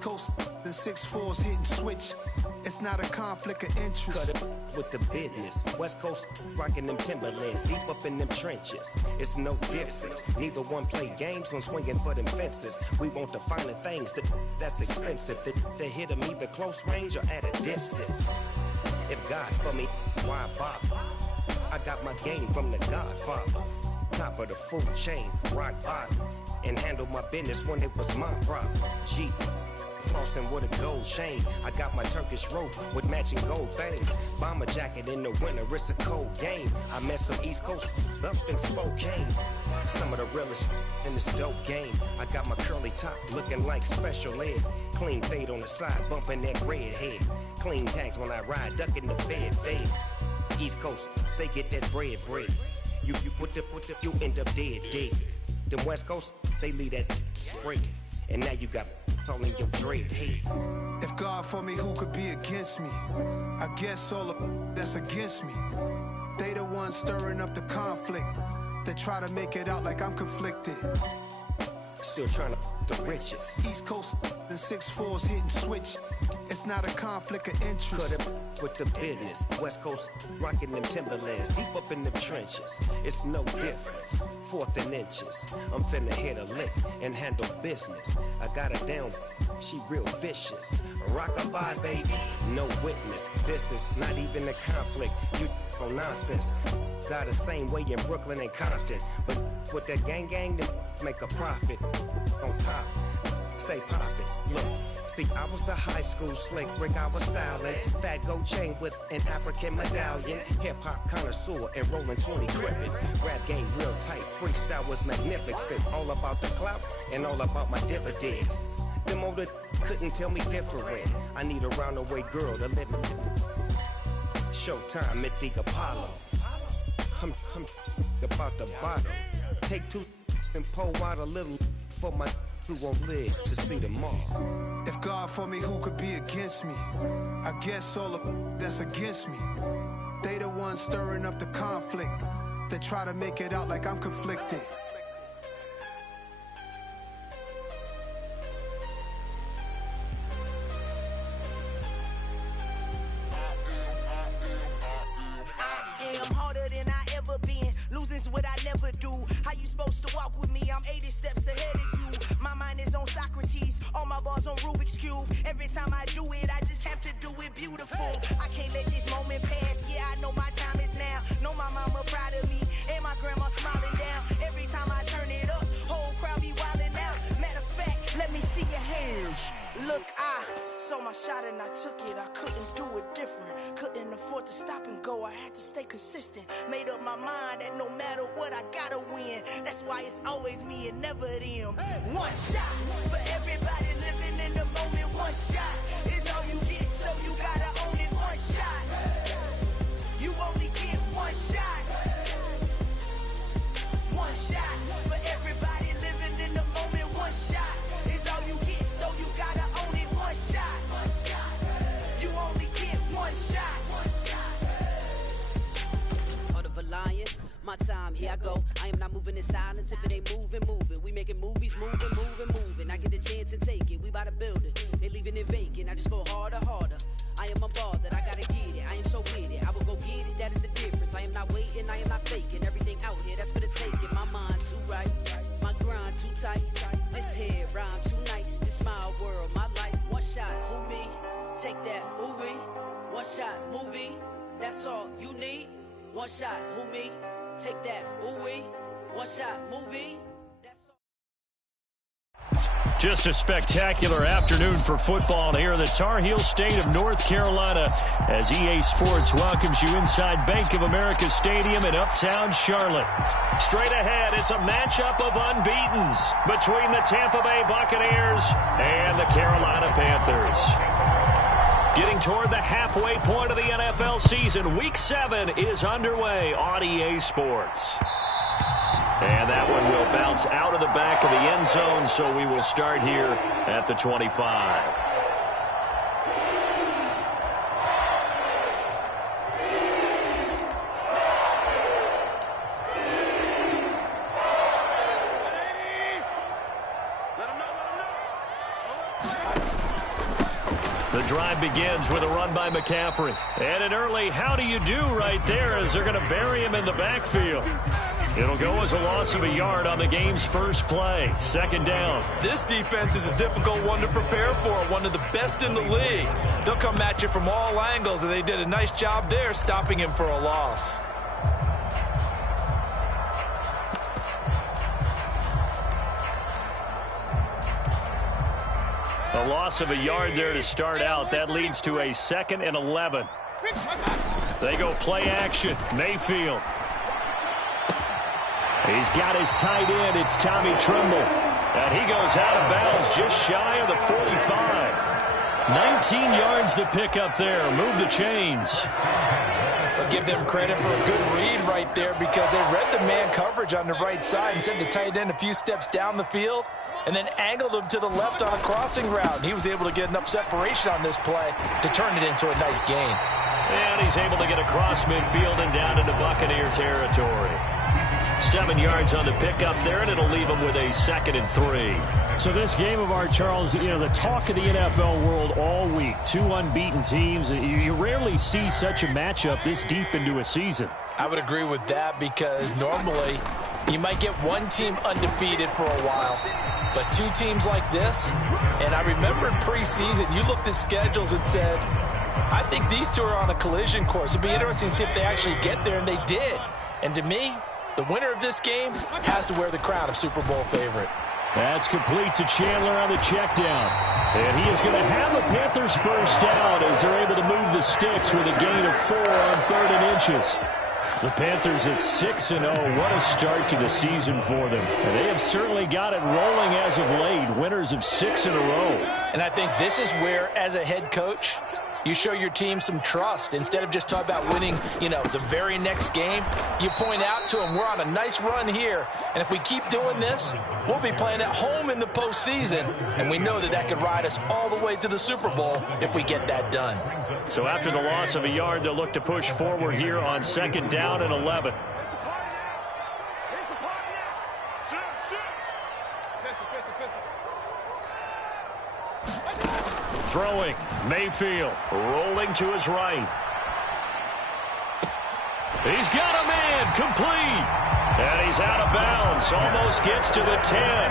East Coast and 6'4's hitting switch. It's not a conflict of interest. Cut it with the business. West Coast rocking them Timberlands, deep up in them trenches. It's no difference. Neither one play games when swinging for them fences. We want the finer things that's expensive. They hit them either close range or at a distance. If God for me, why bother? I got my game from the Godfather. Top of the food chain, rock bottom. And handle my business when it was my problem. Jeep, flossing with a gold chain. I got my Turkish rope with matching gold things. Bomber jacket in the winter, it's a cold game. I met some East Coast up in Spokane. Some of the realest in this dope game. I got my curly top looking like special ed. Clean fade on the side, bumping that red head. Clean tags when I ride, ducking the feds. East Coast, they get that bread. You you end up dead. Them West Coast, they leave that spread. And now you got calling your dread head. If God for me, who could be against me? I guess all of that's against me. They the ones stirring up the conflict. They try to make it out like I'm conflicted. Still trying to the riches. East Coast and 6'4's hitting switch. It's not a conflict of interest. Cut it with the business. West Coast rocking them Timberlands, deep up in them trenches. It's no difference. 4th and inches. I'm finna hit a lick and handle business. I got her down, she real vicious. Rockabye, baby, no witness. This is not even a conflict. You on nonsense. Got the same way in Brooklyn and Compton. But with that gang, then make a profit. On top, stay poppin'. Look. See, I was the high school slick Rick, I was styling. Fat gold chain with an African medallion. Hip-hop connoisseur and rolling 20 gripping. Rap game real tight, freestyle was magnificent. All about the clout and all about my dividends. Them older couldn't tell me different. I need a round-the-way girl to live in. Showtime at the Apollo. I'm about the bottom. Take 2 and pour out a little for my who won't live to see tomorrow. If God for me, who could be against me? I guess all of that's against me. They the ones stirring up the conflict. They try to make it out like I'm conflicted. Losing's what I never do. How you supposed to walk with me? I'm 80 steps ahead of you. My mind is on Socrates, all my bars on Rubik's Cube. Every time I do it, I just have to do it beautiful. I can't let this moment pass. Yeah, I know my time is now. Know my mama proud of me, and my grandma smiling down. Every time I turn it up, whole crowd be wildin' out. Matter of fact, let me see your hands. Look, I saw my shot and I took it. I couldn't do it different. Couldn't afford to stop and go. I had to stay consistent. Made up my mind that no matter what, I gotta win. That's why it's always me and never them. One shot for everybody living in the moment. One shot is all you get, so you gotta own it. One shot. You only get one shot. One shot for everybody living in the moment. One shot is all you get, so you gotta own it. One shot. You only get one shot. Heart of a lion, my time, here I go. I am not moving in silence. If it ain't moving, move it. We making movies, moving. I get a chance and take it. We bout to build it. They leaving it vacant. I just go harder. I am a ball that I gotta get it. I am so with it. I will go get it. That is the difference. I am not waiting. I am not faking. Everything out here, that's for the taking. My mind too right. My grind too tight. This head rhyme too nice. This my world, my life. One shot, who me? Take that, who we? One shot, movie. That's all you need. One shot, who me? Take that, who we? One shot, movie. Just a spectacular afternoon for football here in the Tar Heel state of North Carolina as EA Sports welcomes you inside Bank of America Stadium in Uptown Charlotte. Straight ahead, it's a matchup of unbeatens between the Tampa Bay Buccaneers and the Carolina Panthers. Getting toward the halfway point of the NFL season, Week 7 is underway on EA Sports. And that one will bounce out of the back of the end zone, so we will start here at the 25. The drive begins with a run by McCaffrey. And an early how do you do right there as they're going to bury him in the backfield. It'll go as a loss of a yard on the game's first play. Second down. This defense is a difficult one to prepare for, one of the best in the league. They'll come at you from all angles, and they did a nice job there stopping him for a loss. A loss of a yard there to start out. That leads to a 2nd and 11. They go play action. Mayfield. He's got his tight end. It's Tommy Tremble. And he goes out of bounds just shy of the 45. 19 yards to pick up there. Move the chains. I'll give them credit for a good read right there because they read the man coverage on the right side and sent the tight end a few steps down the field and then angled him to the left on a crossing route. And he was able to get enough separation on this play to turn it into a nice gain. And he's able to get across midfield and down into Buccaneer territory. 7 yards on the pickup there, and it'll leave him with a 2nd and 3. So this game of art, Charles, you know, the talk of the NFL world all week. 2 unbeaten teams. You rarely see such a matchup this deep into a season. I would agree with that because normally you might get one team undefeated for a while. But 2 teams like this, and I remember in preseason, you looked at schedules and said, I think these 2 are on a collision course. It'd be interesting to see if they actually get there, and they did. And to me, the winner of this game has to wear the crown of Super Bowl favorite. That's complete to Chandler on the check down. And he is going to have the Panthers first down as they're able to move the sticks with a gain of 4 on 3rd and inches. The Panthers at 6-0. What a start to the season for them. And they have certainly got it rolling as of late. Winners of 6 in a row. And I think this is where, as a head coach, you show your team some trust. Instead of just talking about winning, the very next game, you point out to them, we're on a nice run here. And if we keep doing this, we'll be playing at home in the postseason. And we know that could ride us all the way to the Super Bowl if we get that done. So after the loss of a yard, they'll look to push forward here on 2nd down and 11. Throwing, Mayfield, rolling to his right. He's got a man, complete. And he's out of bounds, almost gets to the 10.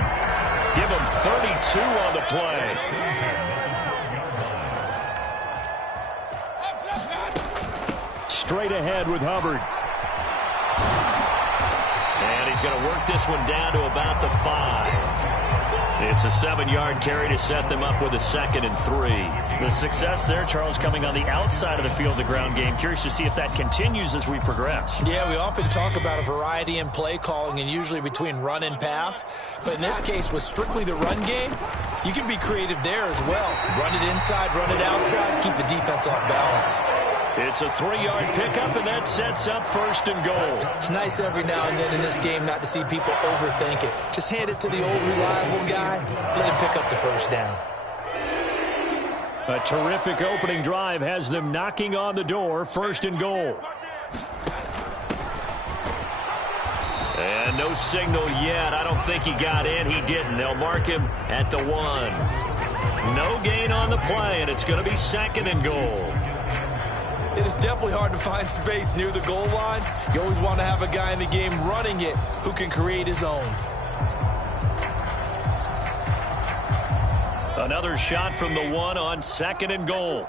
Give him 32 on the play. Straight ahead with Hubbard. And he's going to work this one down to about the 5. It's a 7-yard carry to set them up with a 2nd and 3. The success there, Charles, coming on the outside of the field, the ground game. Curious to see if that continues as we progress. Yeah, we often talk about a variety in play calling and usually between run and pass. But in this case, with strictly the run game, you can be creative there as well. Run it inside, run it outside, keep the defense off balance. It's a 3-yard pickup, and that sets up 1st and goal. It's nice every now and then in this game not to see people overthink it. Just hand it to the old reliable guy, let him pick up the first down. A terrific opening drive has them knocking on the door, 1st and goal. And no signal yet. I don't think he got in. He didn't. They'll mark him at the 1. No gain on the play, and it's going to be 2nd and goal. It is definitely hard to find space near the goal line. You always want to have a guy in the game running it who can create his own. Another shot from the 1 on 2nd and goal.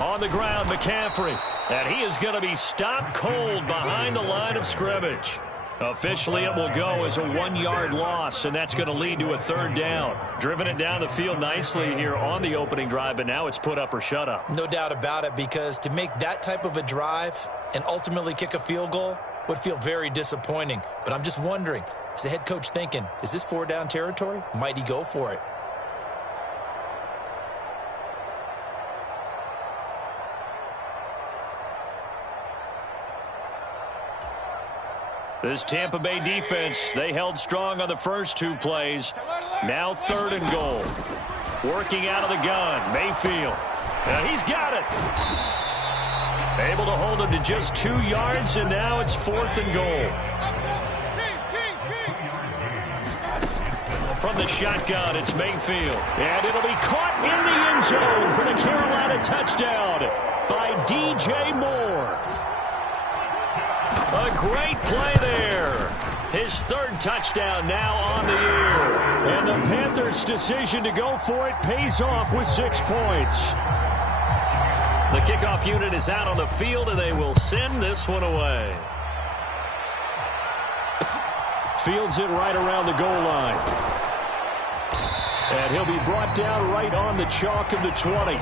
On the ground, McCaffrey. And he is going to be stopped cold behind the line of scrimmage. Officially, it will go as a 1-yard loss, and that's going to lead to a 3rd down. Driven it down the field nicely here on the opening drive, but now it's put up or shut up. No doubt about it, because to make that type of a drive and ultimately kick a field goal would feel very disappointing. But I'm just wondering, is the head coach thinking, is this 4-down territory? Might he go for it? This Tampa Bay defense, they held strong on the first 2 plays. Now 3rd and goal. Working out of the gun, Mayfield. And he's got it. Able to hold him to just 2 yards, and now it's 4th and goal. from the shotgun. It's Mayfield. And it'll be caught in the end zone for the Carolina touchdown by DJ Moore. A great play there. His third touchdown now on the year. And the Panthers' decision to go for it pays off with 6 points. The kickoff unit is out on the field, and they will send this one away. Fields it right around the goal line. And he'll be brought down right on the chalk of the 20.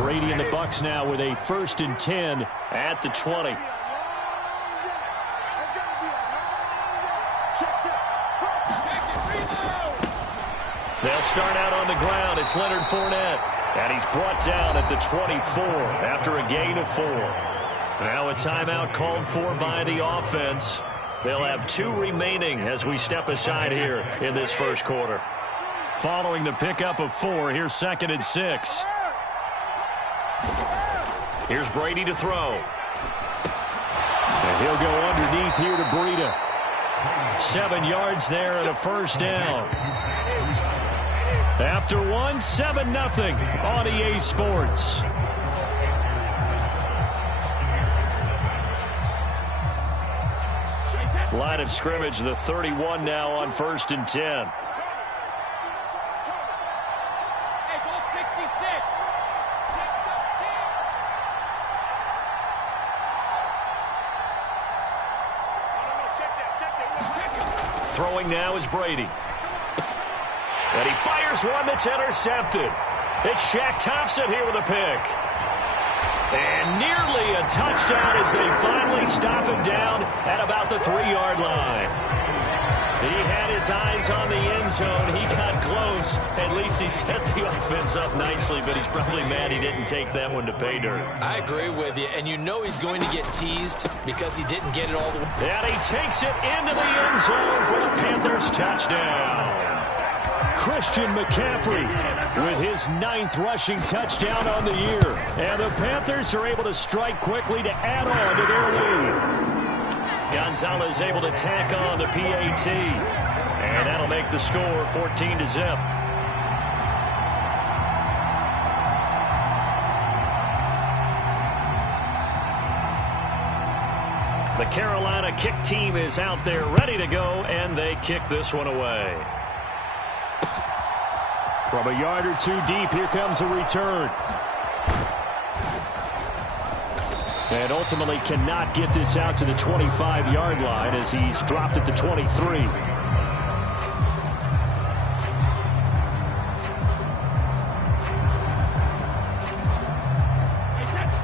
Brady and the Bucs now with a 1st and 10 at the 20. They'll start out on the ground. It's Leonard Fournette. And he's brought down at the 24 after a gain of 4. Now a timeout called for by the offense. They'll have 2 remaining as we step aside here in this first quarter. Following the pickup of 4, here's 2nd and 6. Here's Brady to throw. And he'll go underneath here to Breida. 7 yards there and a 1st down. After 1, 7-0 on EA Sports. Line of scrimmage, the 31 now on 1st and 10. Throwing now is Brady. And he fires one that's intercepted. It's Shaq Thompson here with a pick. And nearly a touchdown as they finally stop him down at about the 3-yard line. He had his eyes on the end zone. He got close. At least he set the offense up nicely, but he's probably mad he didn't take that one to pay dirt. I agree with you, and you know he's going to get teased because he didn't get it all the way. And he takes it into the end zone for the Panthers touchdown. Christian McCaffrey with his 9th rushing touchdown on the year. And the Panthers are able to strike quickly to add on to their lead. Gonzalez able to tack on the PAT. And that'll make the score 14-0. The Carolina kick team is out there ready to go, and they kick this one away. From a yard or 2 deep, here comes a return. And ultimately cannot get this out to the 25-yard line as he's dropped at the 23.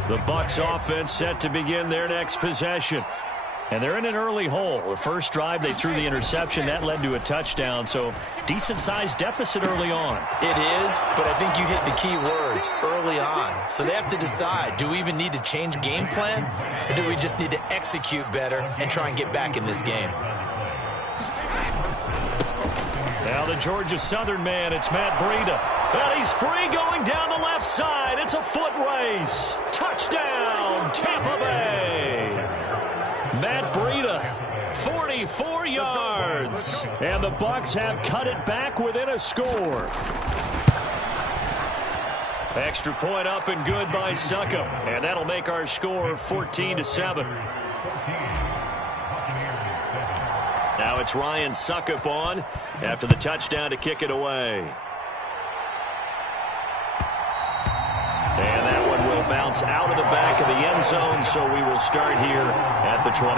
The Bucs offense set to begin their next possession. And they're in an early hole. The first drive, they threw the interception. That led to a touchdown, so decent-sized deficit early on. It is, but I think you hit the key words, early on. So they have to decide, do we even need to change game plan, or do we just need to execute better and try and get back in this game? Now the Georgia Southern man, it's Matt Breida. And he's free going down the left side. It's a foot race. Touchdown, Tampa Bay. Matt Breida, 44 yards. And the Bucs have cut it back within a score. Extra point up and good by Succop. And that'll make our score 14-7. Now it's Ryan Succop on after the touchdown to kick it away. And that one will bounce out of the back of the end zone, so we will start here at the 25.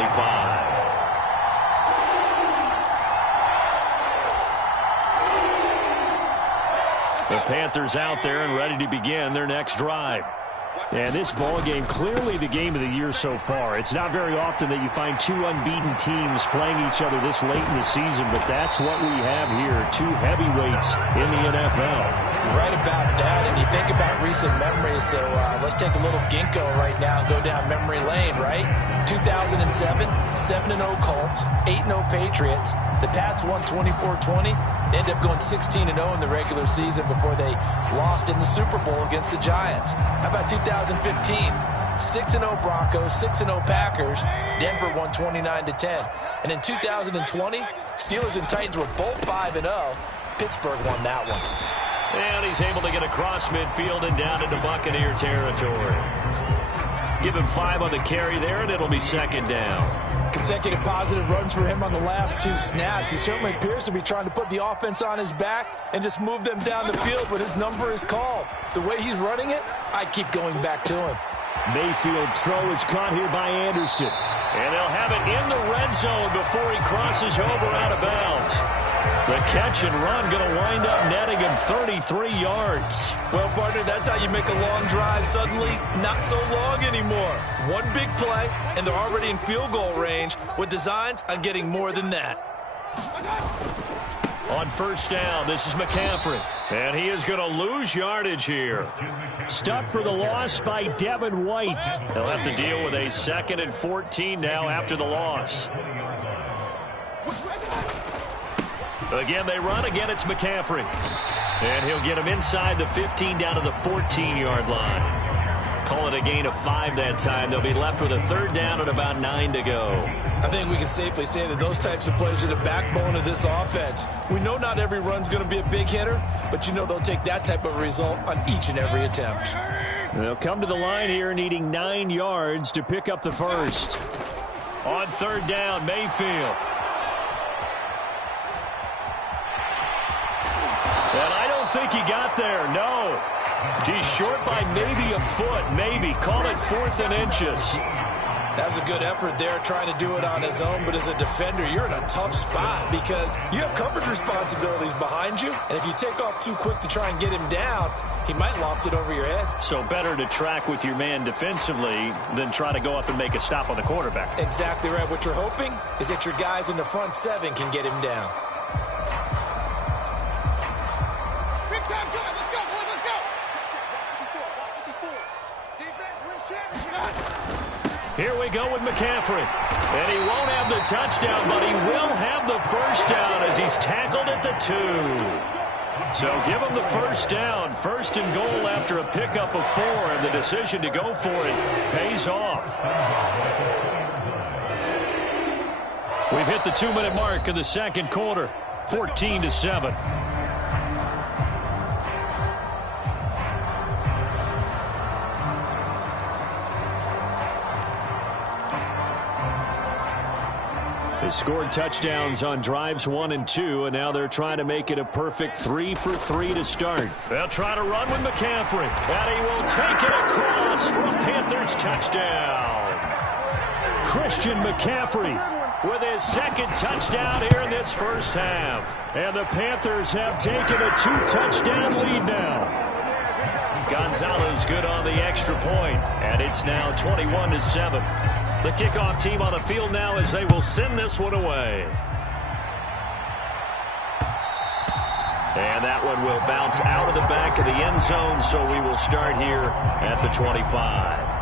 The Panthers out there and ready to begin their next drive. And this ball game, clearly the game of the year so far. It's not very often that you find 2 unbeaten teams playing each other this late in the season, but that's what we have here, 2 heavyweights in the NFL. Right about that, and you think about recent memories, so let's take a little ginkgo right now and go down memory lane, right? 2007, 7-0 Colts, 8-0 Patriots. The Pats won 24-20. They ended up going 16-0 in the regular season before they lost in the Super Bowl against the Giants. How about 2015? 6-0 Broncos, 6-0 Packers. Denver won 29-10. And in 2020, Steelers and Titans were both 5-0. Pittsburgh won that one. And he's able to get across midfield and down into Buccaneer territory. Give him 5 on the carry there, and it'll be second down. Consecutive positive runs for him on the last 2 snaps. He certainly appears to be trying to put the offense on his back and just move them down the field, but his number is called. The way he's running it, I keep going back to him. Mayfield's throw is caught here by Anderson. And they'll have it in the red zone before he crosses over out of bounds. The catch and run going to wind up netting him 33 yards. Well, partner, that's how you make a long drive suddenly not so long anymore. One big play, and they're already in field goal range with designs on getting more than that. On first down, this is McCaffrey. And he is going to lose yardage here. Stopped for the loss by Devin White. They'll have to deal with a 2nd and 14 now after the loss. Again, they run. Again, it's McCaffrey. And he'll get him inside the 15 down to the 14-yard line. Call it a gain of 5 that time. They'll be left with a 3rd down and about 9 to go. I think we can safely say that those types of plays are the backbone of this offense. We know not every run's going to be a big hitter, but you know they'll take that type of result on each and every attempt. They'll come to the line here needing 9 yards to pick up the first. On 3rd down, Mayfield. And I don't think he got there, no. He's short by maybe a foot, maybe. Call it 4th and inches. That was a good effort there trying to do it on his own, but as a defender, you're in a tough spot because you have coverage responsibilities behind you, and if you take off too quick to try and get him down, he might loft it over your head. So better to track with your man defensively than try to go up and make a stop on the quarterback. Exactly right. What you're hoping is that your guys in the front 7 can get him down. Here we go with McCaffrey. And he won't have the touchdown, but he will have the first down as he's tackled at the 2. So give him the first down. 1st and goal after a pickup of 4, and the decision to go for it pays off. We've hit the 2-minute mark of the 2nd quarter. 14-7. They scored touchdowns on drives 1 and 2, and now they're trying to make it a perfect 3 for 3 to start. They'll try to run with McCaffrey, and he will take it across for a Panthers touchdown. Christian McCaffrey with his 2nd touchdown here in this first half. And the Panthers have taken a 2-touchdown lead now. Gonzalez good on the extra point, and it's now 21-7. The kickoff team on the field now as they will send this one away. And that one will bounce out of the back of the end zone, so we will start here at the 25.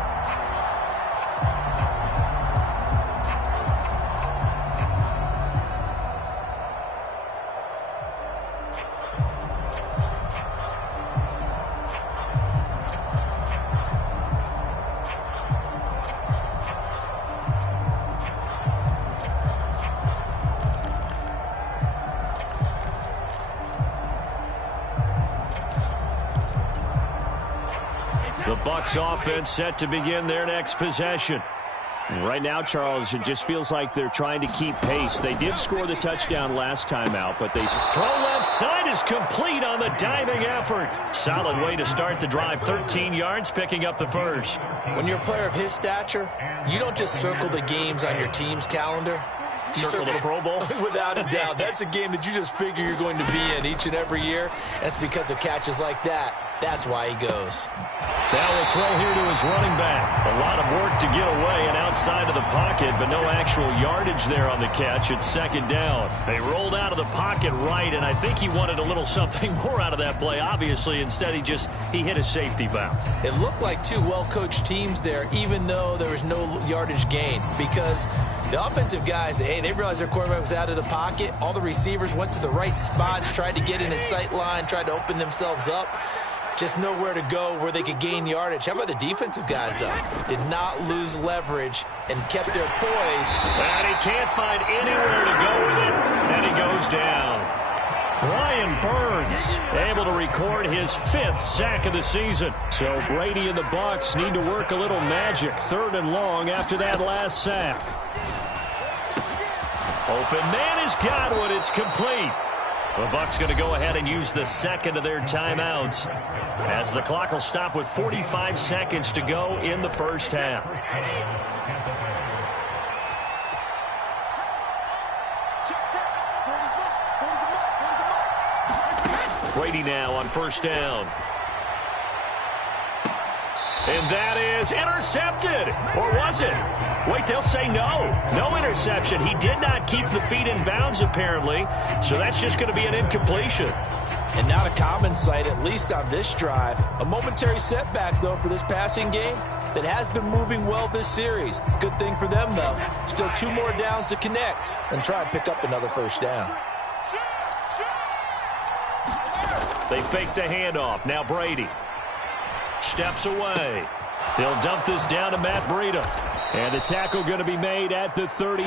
The Bucs offense set to begin their next possession. And right now, Charles, it just feels like they're trying to keep pace. They did score the touchdown last time out, but they... Throw left side is complete on the diving effort. Solid way to start the drive. 13 yards, picking up the first. When you're a player of his stature, you don't just circle the games on your team's calendar. Circle the Pro Bowl? Without a doubt. That's a game that you just figure you're going to be in each and every year. That's because of catches like that. That's why he goes. Now we'll throw here to his running back. A lot of work to get away and outside of the pocket, but no actual yardage there on the catch. It's second down. They rolled out of the pocket right, and I think he wanted a little something more out of that play, obviously. Instead, he hit a safety valve. It looked like two well-coached teams there, even though there was no yardage gain, because the offensive guys, hey, they realized their quarterback was out of the pocket. All the receivers went to the right spots, tried to get in his sight line, tried to open themselves up. Just nowhere to go where they could gain yardage. How about the defensive guys, though? Did not lose leverage and kept their poise. And he can't find anywhere to go with it, and he goes down. Brian Burns able to record his 5th sack of the season. So Brady and the Bucs need to work a little magic. 3rd and long after that last sack. Open man is Godwin. It's complete. The Bucs going to go ahead and use the second of their timeouts as the clock will stop with 45 seconds to go in the first half. Brady now on first down. And that is intercepted. Or was it? Wait, they'll say no. No interception. He did not keep the feet in bounds, apparently. So that's just going to be an incompletion. And not a common sight, at least on this drive. A momentary setback, though, for this passing game that has been moving well this series. Good thing for them, though. Still 2 more downs to connect and try and pick up another first down. They fake the handoff. Now Brady steps away. They'll dump this down to Matt Breida. And the tackle going to be made at the 38.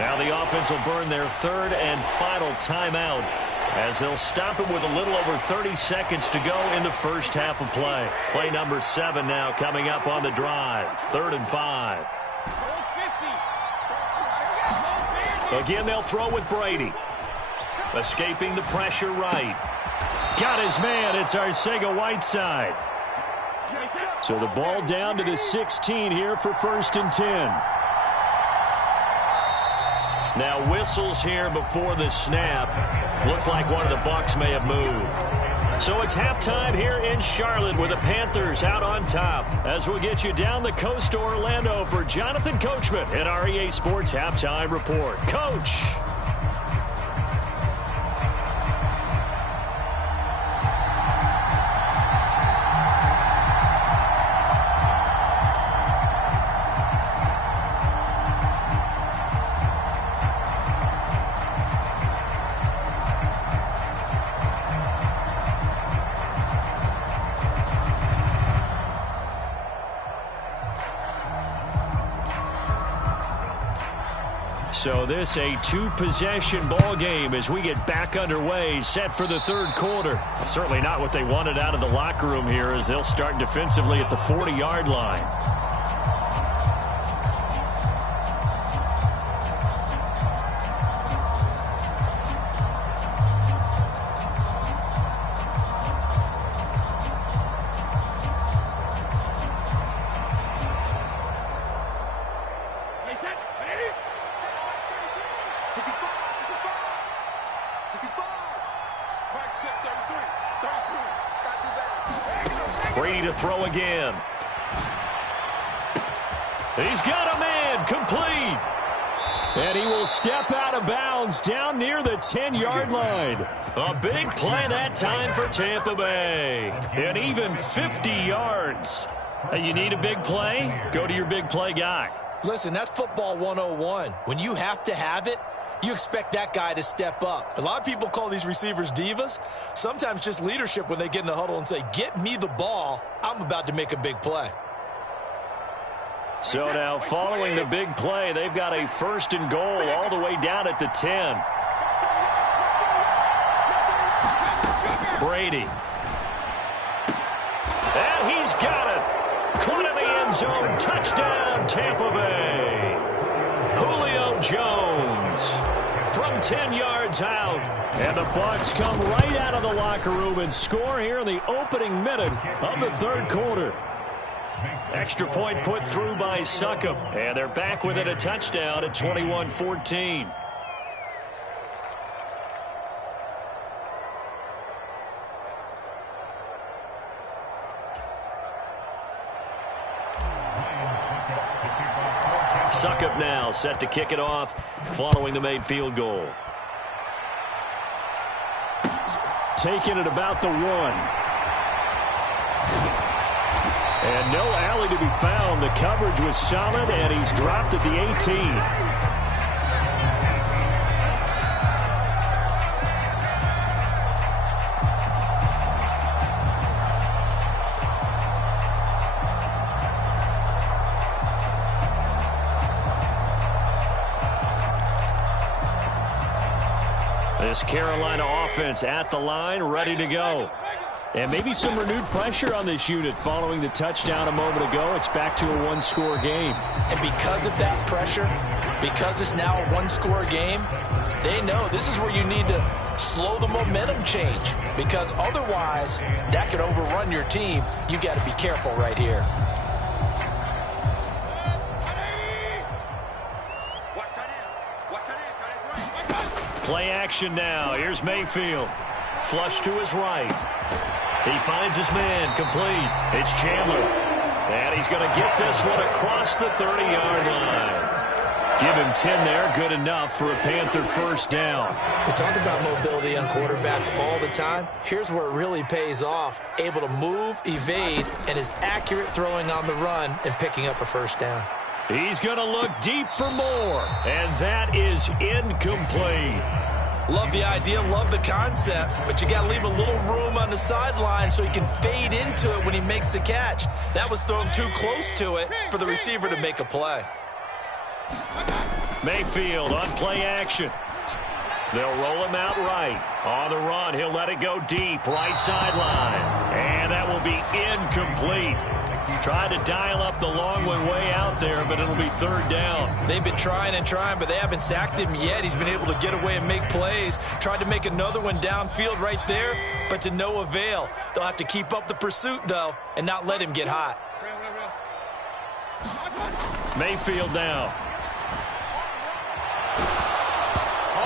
Now the offense will burn their 3rd and final timeout as they'll stop it with a little over 30 seconds to go in the first half of play. Play number 7 now coming up on the drive. 3rd and 5. Again, they'll throw with Brady. Escaping the pressure right. Got his man. It's Arcega-Whiteside. So the ball down to the 16 here for 1st and 10. Now whistles here before the snap. Looked like one of the Bucs may have moved. So it's halftime here in Charlotte with the Panthers out on top. As we'll get you down the coast to Orlando for Jonathan Coachman at our EA Sports Halftime Report. Coach! So this a 2-possession ball game as we get back underway, set for the 3rd quarter. Certainly not what they wanted out of the locker room here as they'll start defensively at the 40-yard line. Brady to throw again. He's got a man, complete. And he will step out of bounds down near the 10-yard line. A big play that time for Tampa Bay. And even 50 yards. You need a big play? Go to your big play guy. Listen, that's football 101. When you have to have it, you expect that guy to step up. A lot of people call these receivers divas. Sometimes just leadership when they get in the huddle and say, get me the ball. I'm about to make a big play. So now following the big play, they've got a 1st and goal all the way down at the 10. Brady. And he's got it. Caught in the end zone. Touchdown, Tampa Bay. Julio Jones from 10 yards out. And the Bucs come right out of the locker room and score here in the opening minute of the 3rd quarter. Extra point put through by Succop. And they're back within a touchdown at 21-14. Succop now set to kick it off following the made field goal. Taking it about the 1. And no alley to be found. The coverage was solid, and he's dropped at the 18. This Carolina offense at the line, ready to go. And maybe some renewed pressure on this unit following the touchdown a moment ago. It's back to a one-score game. And because of that pressure, because it's now a one-score game, they know this is where you need to slow the momentum change. Because otherwise, that could overrun your team. You got to be careful right here. Play action now. Here's Mayfield. Flush to his right. He finds his man complete. It's Chandler. And he's going to get this one across the 30-yard line. Give him 10 there. Good enough for a Panther first down. We talk about mobility on quarterbacks all the time. Here's where it really pays off. Able to move, evade, and is accurate throwing on the run and picking up a first down. He's going to look deep for more. And that is incomplete. Love the idea, love the concept, but you got to leave a little room on the sideline so he can fade into it when he makes the catch. That was thrown too close to it for the receiver to make a play. Mayfield on play action. They'll roll him out right. On the run, he'll let it go deep, right sideline. And that will be incomplete. Tried to dial up the long one way out there, but it'll be third down. They've been trying and trying, but they haven't sacked him yet. He's been able to get away and make plays. Tried to make another one downfield right there, but to no avail. They'll have to keep up the pursuit, though, and not let him get hot. Mayfield now.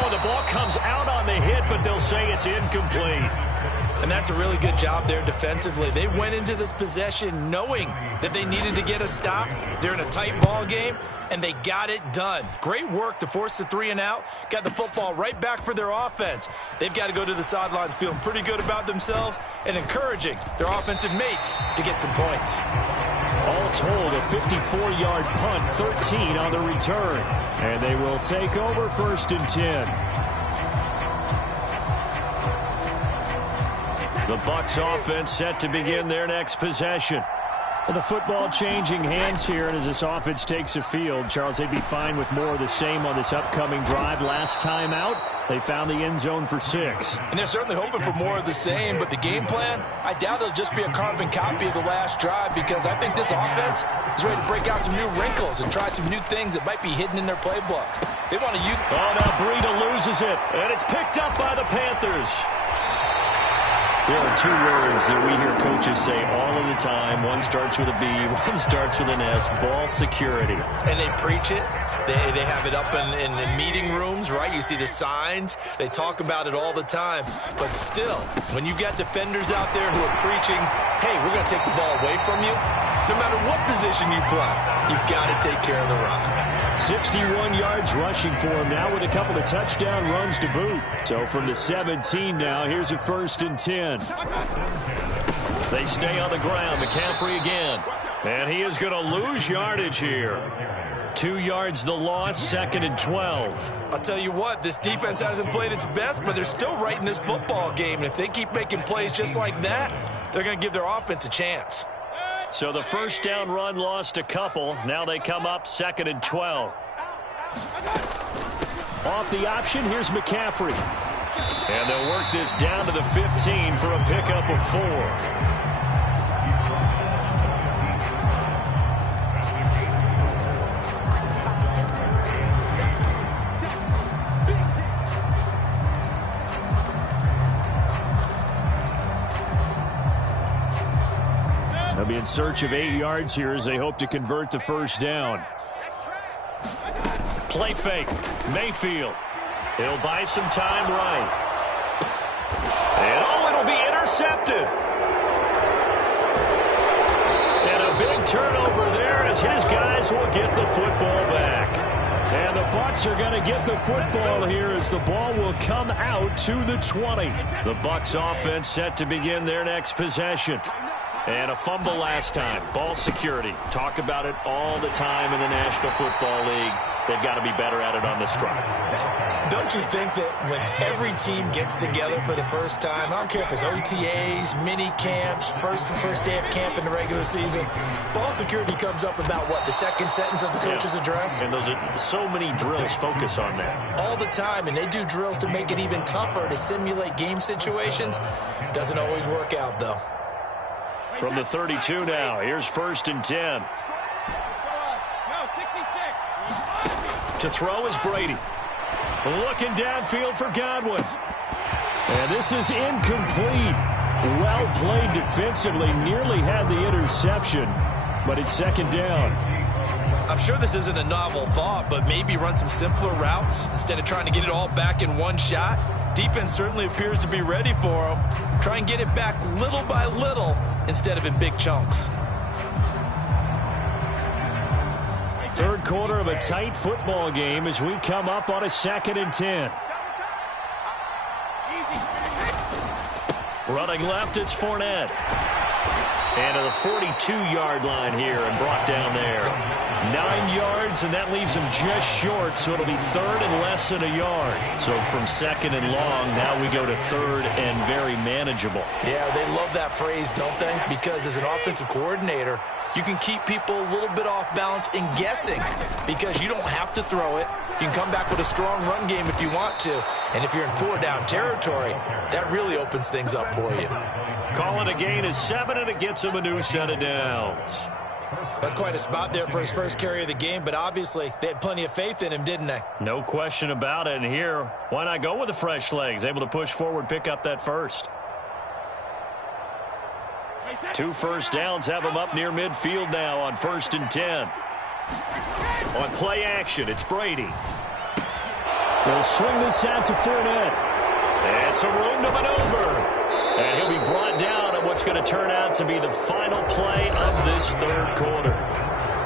Oh, the ball comes out on the hit, but they'll say it's incomplete. And that's a really good job there defensively. They went into this possession knowing that they needed to get a stop. They're in a tight ball game, and they got it done. Great work to force the 3 and out. Got the football right back for their offense. They've got to go to the sidelines feeling pretty good about themselves and encouraging their offensive mates to get some points. All told, a 54-yard punt, 13 on the return. And they will take over first and 10. The Bucs offense set to begin their next possession. Well, the football changing hands here, and as this offense takes the field, Charles, they'd be fine with more of the same on this upcoming drive. Last time out, they found the end zone for 6. And they're certainly hoping for more of the same, but the game plan, I doubt it'll just be a carbon copy of the last drive, because I think this offense is ready to break out some new wrinkles and try some new things that might be hidden in their playbook. They want to use... Oh, now Breida loses it, and it's picked up by the Panthers. There are 2 words that we hear coaches say all of the time. One starts with a B, one starts with an S, ball security. And they preach it. They have it up in meeting rooms, right? You see the signs. They talk about it all the time. But still, when you've got defenders out there who are preaching, hey, we're going to take the ball away from you, no matter what position you play, you've got to take care of the rock. 61 yards rushing for him now with a couple of touchdown runs to boot. So from the 17 now, here's a first and 10. They stay on the ground. McCaffrey again. And he is going to lose yardage here. 2 yards the loss, 2nd and 12. I'll tell you what, this defense hasn't played its best, but they're still right in this football game. And if they keep making plays just like that, they're going to give their offense a chance. So the first down run lost a couple. Now they come up 2nd and 12. Off the option, here's McCaffrey. And they'll work this down to the 15 for a pickup of 4. They'll be in search of 8 yards here as they hope to convert the first down. Play fake. Mayfield. He'll buy some time right. And it'll be intercepted. And a big turnover there as his guys will get the football back. And the Bucs are going to get the football here as the ball will come out to the 20. The Bucs offense set to begin their next possession. And a fumble last time. Ball security. Talk about it all the time in the National Football League. They've got to be better at it on this drive. Don't you think that when every team gets together for the first time, I don't care if it's OTAs, mini camps, first day of camp in the regular season, ball security comes up about, what, the second sentence of the coach's address? And those are so many drills focus on that. All the time, and they do drills to make it even tougher to simulate game situations. Doesn't always work out, though. From the 32 now, here's 1st and 10. To throw is Brady. Looking downfield for Godwin. And this is incomplete. Well played defensively. Nearly had the interception, but it's 2nd down. I'm sure this isn't a novel thought, but maybe run some simpler routes instead of trying to get it all back in one shot. Defense certainly appears to be ready for him. Try and get it back little by little instead of in big chunks. 3rd quarter of a tight football game as we come up on a 2nd and 10. Running left, it's Fournette. And to the 42-yard line here and brought down there. 9 yards, and that leaves him just short, so it'll be 3rd and less than a yard. So from 2nd and long, now we go to 3rd and very manageable. Yeah, they love that phrase, don't they? Because as an offensive coordinator, you can keep people a little bit off balance and guessing because you don't have to throw it. You can come back with a strong run game if you want to. And if you're in 4-down territory, that really opens things up for you. Call it a gain of 7, and it gets him a new set of downs. That's quite a spot there for his first carry of the game, but obviously they had plenty of faith in him, didn't they? No question about it. And here, why not go with the fresh legs? Able to push forward, pick up that first. 2 first downs have him up near midfield now on 1st and 10. On play action, it's Brady. They'll swing this out to Fournette. And some room to maneuver. And he'll be brought down at what's going to turn out to be the final play of this 3rd quarter.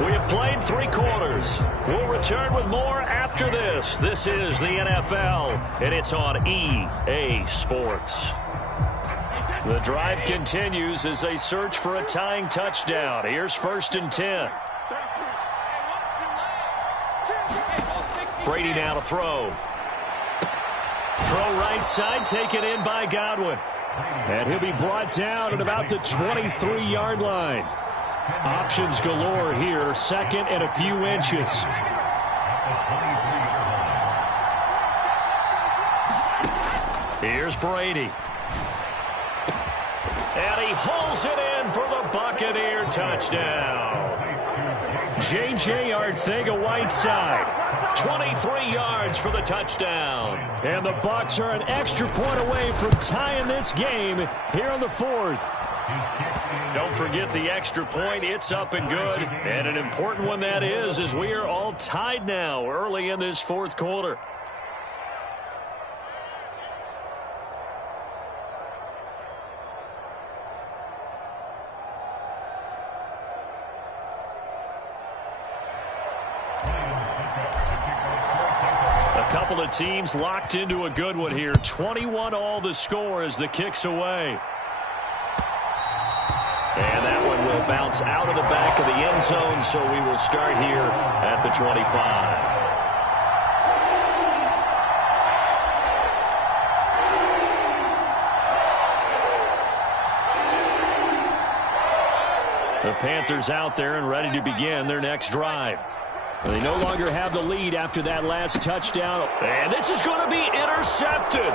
We have played 3 quarters. We'll return with more after this. This is the NFL, and it's on EA Sports. The drive continues as they search for a tying touchdown. Here's 1st and 10. Brady now to throw. Throw right side, taken in by Godwin. And he'll be brought down at about the 23-yard line. Options galore here, 2nd and a few inches. Here's Brady. And he hauls it in for the Buccaneer touchdown. J.J. Arcega-Whiteside. 23 yards for the touchdown. And the Bucs are an extra point away from tying this game here on the 4th. Don't forget the extra point. It's up and good. And an important one that is, as we are all tied now early in this 4th quarter. Couple of teams locked into a good one here. 21 all the score as the kick's away. And that one will bounce out of the back of the end zone, so we will start here at the 25. The Panthers out there and ready to begin their next drive. They no longer have the lead after that last touchdown. And this is going to be intercepted.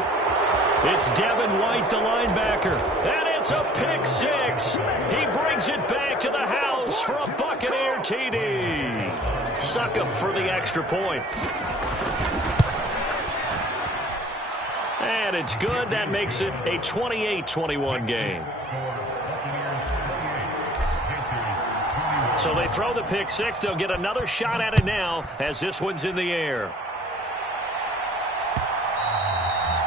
It's Devin White, the linebacker. And it's a pick 6. He brings it back to the house for a Buccaneer TD. Suck up for the extra point. And it's good. That makes it a 28-21 game. So they throw the pick six. They'll get another shot at it now as this one's in the air.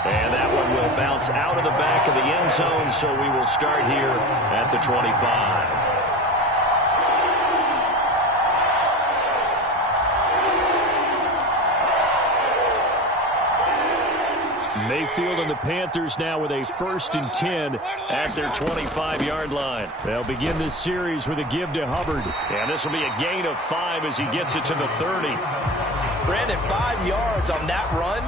And that one will bounce out of the back of the end zone, so we will start here at the 25. Mayfield and the Panthers now with a 1st and 10 at their 25-yard line. They'll begin this series with a give to Hubbard. And this will be a gain of 5 as he gets it to the 30. Brandon, 5 yards on that run.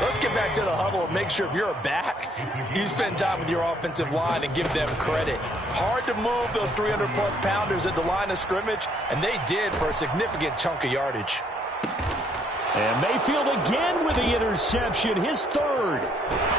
Let's get back to the huddle and make sure if you're a back, you spend time with your offensive line and give them credit. Hard to move those 300-plus pounders at the line of scrimmage, and they did for a significant chunk of yardage. And Mayfield again with the interception, his 3rd.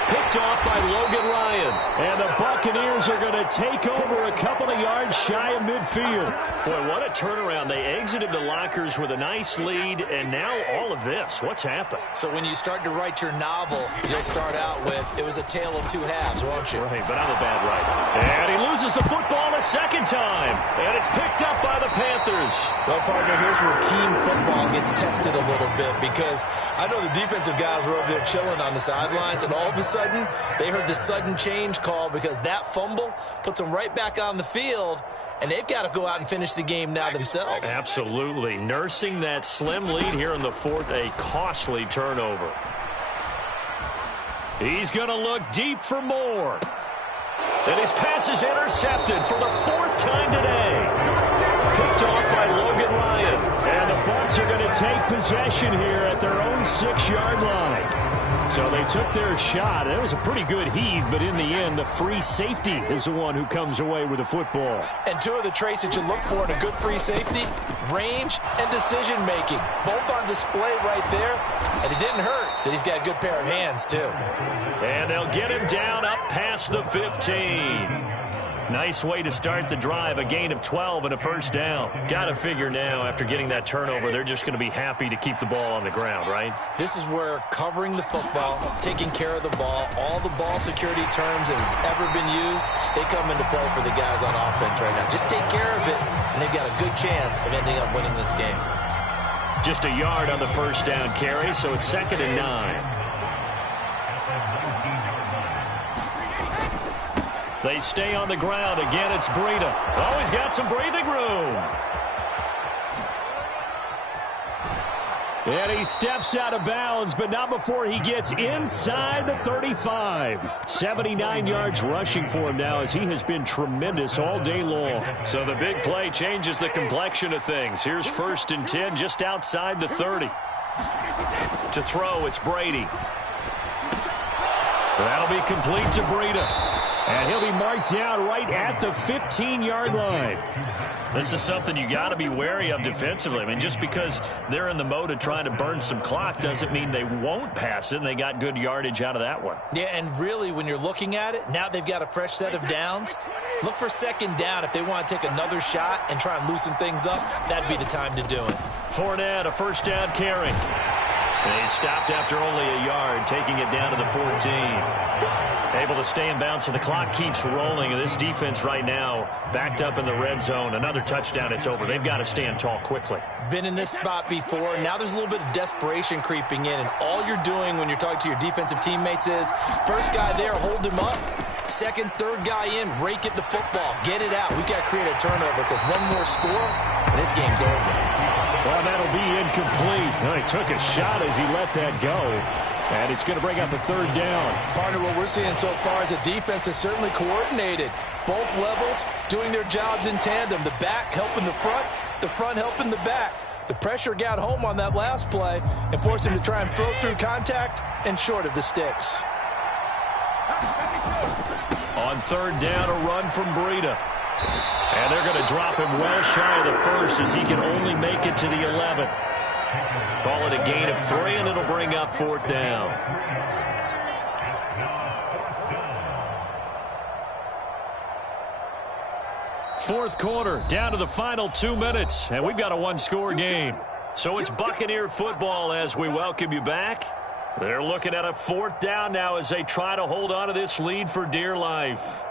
Picked off by Logan Ryan. And the Buccaneers are going to take over a couple of yards shy of midfield. Boy, what a turnaround. They exited the lockers with a nice lead, and now all of this. What's happened? So when you start to write your novel, you'll start out with, it was a tale of 2 halves, won't you? Right, but I'm a bad writer. And he loses the football a second time. And it's picked up by the Panthers. Well, partner, here's where team football gets tested a little bit, because I know the defensive guys were over there chilling on the sidelines, and all of a sudden, they heard the sudden change call because that fumble puts them right back on the field, and they've got to go out and finish the game now themselves. Absolutely. Nursing that slim lead here in the 4th, a costly turnover. He's going to look deep for more. And his pass is intercepted for the 4th time today. Picked off by Logan Ryan. And the Bucs are going to take possession here at their own 6-yard line. So they took their shot. It was a pretty good heave, but in the end, the free safety is the one who comes away with the football. And 2 of the traits that you look for in a good free safety, range and decision-making. Both on display right there, and it didn't hurt that he's got a good pair of hands, too. And they'll get him down up past the 15. Nice way to start the drive, a gain of 12 and a 1st down. Got to figure now, after getting that turnover, they're just going to be happy to keep the ball on the ground, right? This is where covering the football, taking care of the ball, all the ball security terms that have ever been used, they come into play for the guys on offense right now. Just take care of it, and they've got a good chance of ending up winning this game. Just a yard on the 1st down carry, so it's 2nd and 9. They stay on the ground. Again, it's Breida. Oh, he's got some breathing room. And he steps out of bounds, but not before he gets inside the 35. 79 yards rushing for him now, as he has been tremendous all day long. So the big play changes the complexion of things. Here's 1st and 10 just outside the 30. To throw, it's Brady. That'll be complete to Breida. And he'll be marked down right at the 15-yard line. This is something you got to be wary of defensively. I mean, just because they're in the mode of trying to burn some clock doesn't mean they won't pass it, and they got good yardage out of that one. Yeah, and really, when you're looking at it, now they've got a fresh set of downs. Look for 2nd down. If they want to take another shot and try and loosen things up, that'd be the time to do it. Fournette, a 1st down carry. And he stopped after only a yard, taking it down to the 14. Able to stay in bounds, so the clock keeps rolling. And this defense right now backed up in the red zone. Another touchdown, it's over. They've got to stand tall quickly. Been in this spot before. Now there's a little bit of desperation creeping in. And all you're doing when you're talking to your defensive teammates is, first guy there, hold him up. 2nd, 3rd guy in, rake it the football. Get it out. We've got to create a turnover, because one more score, and this game's over. Well, that'll be incomplete. Well, he took a shot as he let that go. And it's going to bring up a 3rd down. Partner, what we're seeing so far is the defense is certainly coordinated. Both levels doing their jobs in tandem. The back helping the front helping the back. The pressure got home on that last play and forced him to try and throw through contact and short of the sticks. On 3rd down, a run from Breida. And they're going to drop him well shy of the 1st as he can only make it to the 11. Call it a gain of 3, and it'll bring up 4th down. Fourth quarter, down to the final 2 minutes, and we've got a 1-score game. So it's Buccaneer football as we welcome you back. They're looking at a 4th down now as they try to hold on to this lead for dear life.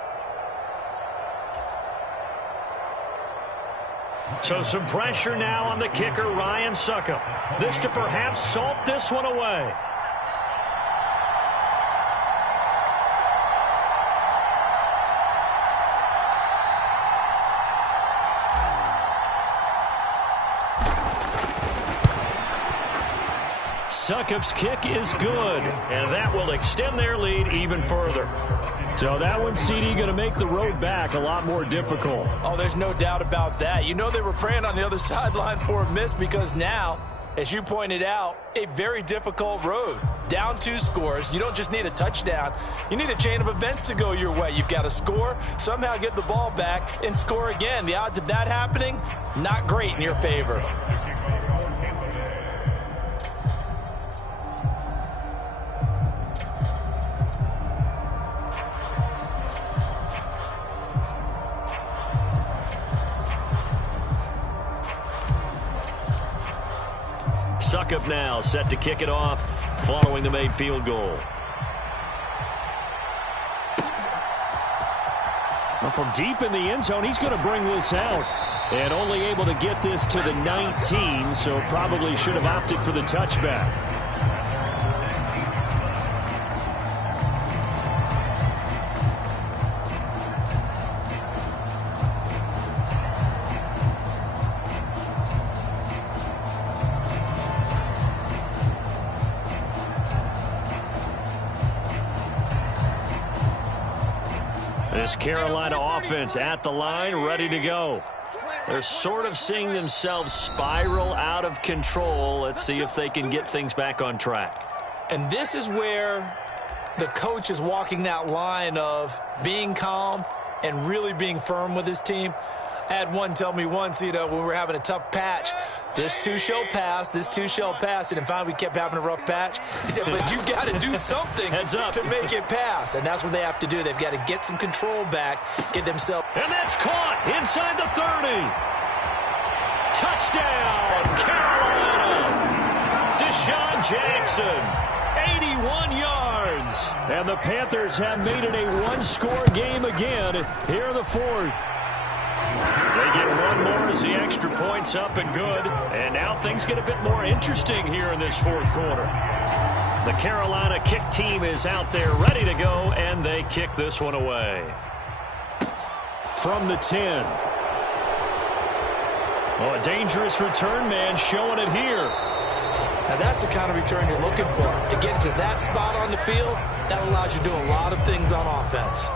So some pressure now on the kicker, Ryan Succop. This to perhaps salt this one away. Succop's kick is good, and that will extend their lead even further. So that one, CD, going to make the road back a lot more difficult. Oh, there's no doubt about that. You know they were praying on the other sideline for a miss because now, as you pointed out, a very difficult road. Down 2 scores. You don't just need a touchdown. You need a chain of events to go your way. You've got to score, somehow get the ball back, and score again. The odds of that happening, not great in your favor. Succop now set to kick it off following the made field goal. Well, from deep in the end zone, he's going to bring this out. And only able to get this to the 19, so probably should have opted for the touchback. This Carolina offense at the line, ready to go. They're sort of seeing themselves spiral out of control. Let's see if they can get things back on track. And this is where the coach is walking that line of being calm and really being firm with his team. I had one tell me once, when we were having a tough patch, this too shall pass, this too shall pass. And finally we kept having a rough patch. He said, but you got to do something to make it pass. And that's what they have to do. They've got to get some control back, get themselves. And that's caught inside the 30. Touchdown, Carolina. Deshaun Jackson, 81 yards. And the Panthers have made it a one-score game again here in the 4th. They get one more as the extra point's up and good. And now things get a bit more interesting here in this 4th quarter. The Carolina kick team is out there ready to go, and they kick this one away. From the 10. Oh, a dangerous return man showing it here. Now that's the kind of return you're looking for. To get to that spot on the field, that allows you to do a lot of things on offense.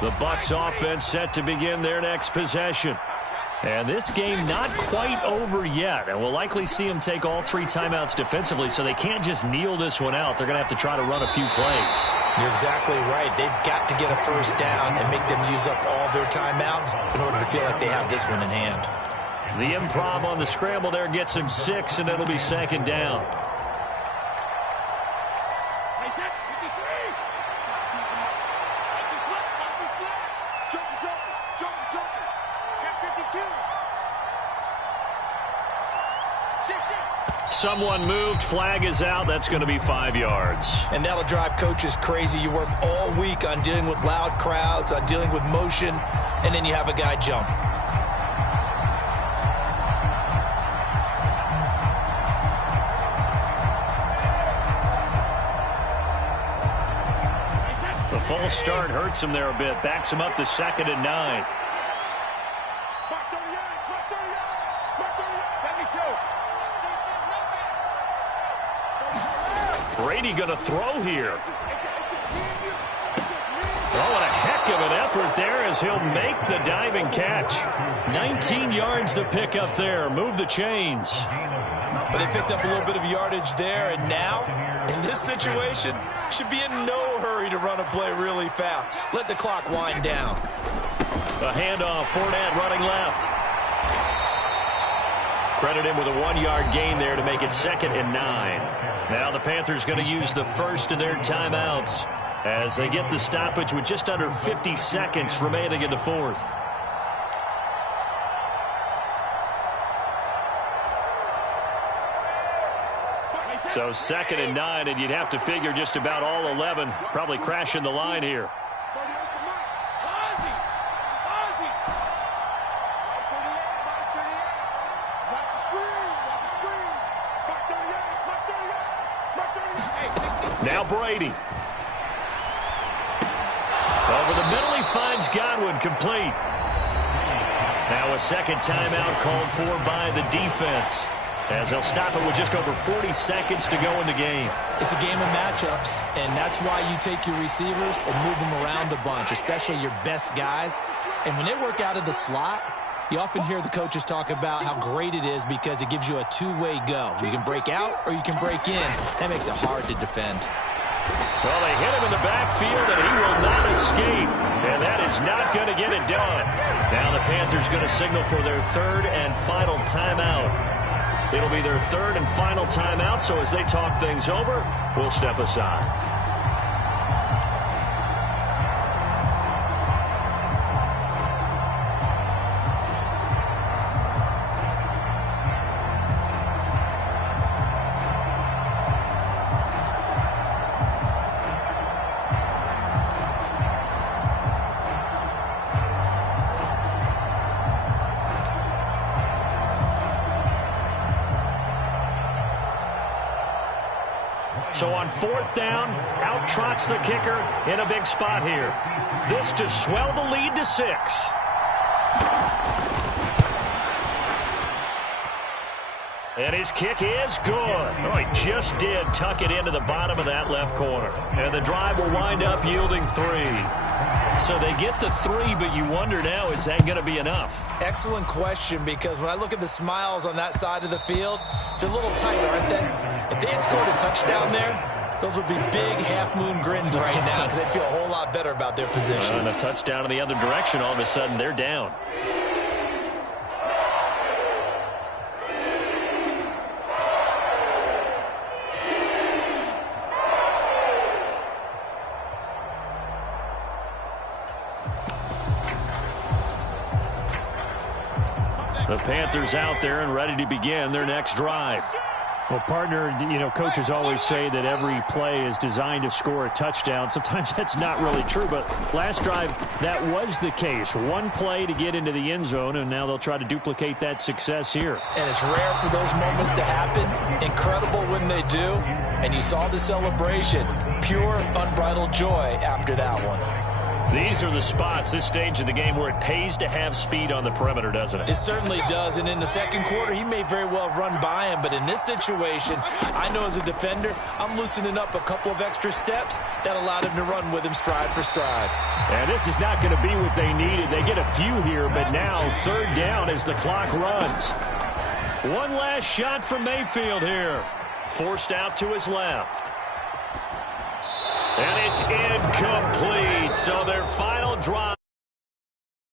The Bucs offense set to begin their next possession. And this game not quite over yet. And we'll likely see them take all 3 timeouts defensively, so they can't just kneel this one out. They're going to have to try to run a few plays. You're exactly right. They've got to get a first down and make them use up all their timeouts in order to feel like they have this one in hand. The improv on the scramble there gets him 6, and it'll be 2nd down. Someone moved, flag is out. That's going to be 5 yards. And that'll drive coaches crazy. You work all week on dealing with loud crowds, on dealing with motion, and then you have a guy jump. The false start hurts him there a bit. Backs him up to 2nd and 9. Brady going to throw here. Oh, what a heck of an effort there as he'll make the diving catch. 19 yards to pick up there. Move the chains. But they picked up a little bit of yardage there, and now, in this situation, should be in no hurry to run a play really fast. Let the clock wind down. A handoff, Fournette running left. Credit him with a 1-yard gain there to make it 2nd and 9. Now the Panthers going to use the first of their timeouts as they get the stoppage with just under 50 seconds remaining in the 4th. So 2nd and 9, and you'd have to figure just about all 11 probably crashing the line here. Now Brady. Over the middle, he finds Godwin, complete. Now a second timeout called for by the defense, as they'll stop it with just over 40 seconds to go in the game. It's a game of matchups, and that's why you take your receivers and move them around a bunch, especially your best guys. And when they work out of the slot, you often hear the coaches talk about how great it is because it gives you a two-way go. You can break out or you can break in. That makes it hard to defend. Well, they hit him in the backfield, and he will not escape. And that is not going to get it done. Now the Panthers going to signal for their 3rd and final timeout. It'll be their 3rd and final timeout, so as they talk things over, we'll step aside. So on 4th down, out trots the kicker in a big spot here. This to swell the lead to 6. And his kick is good. Oh, he just did tuck it into the bottom of that left corner. And the drive will wind up yielding 3. So they get the 3, but you wonder now, is that going to be enough? Excellent question, because when I look at the smiles on that side of the field, they're a little tight, aren't they? If they had scored a touchdown there, those would be big half-moon grins right now because they'd feel a whole lot better about their position. And a touchdown in the other direction, all of a sudden they're down. The Panthers out there and ready to begin their next drive. Well, partner, you know, coaches always say that every play is designed to score a touchdown. Sometimes that's not really true, but last drive, that was the case. One play to get into the end zone, and now they'll try to duplicate that success here. And it's rare for those moments to happen. Incredible when they do. And you saw the celebration. Pure, unbridled joy after that one. These are the spots, this stage of the game, where it pays to have speed on the perimeter, doesn't it? It certainly does. And in the second quarter, he may very well run by him. But in this situation, I know as a defender, I'm loosening up a couple of extra steps that allowed him to run with him stride for stride. And this is not going to be what they needed. They get a few here, but now 3rd down as the clock runs. One last shot from Mayfield here. Forced out to his left. And it's incomplete. So their final drive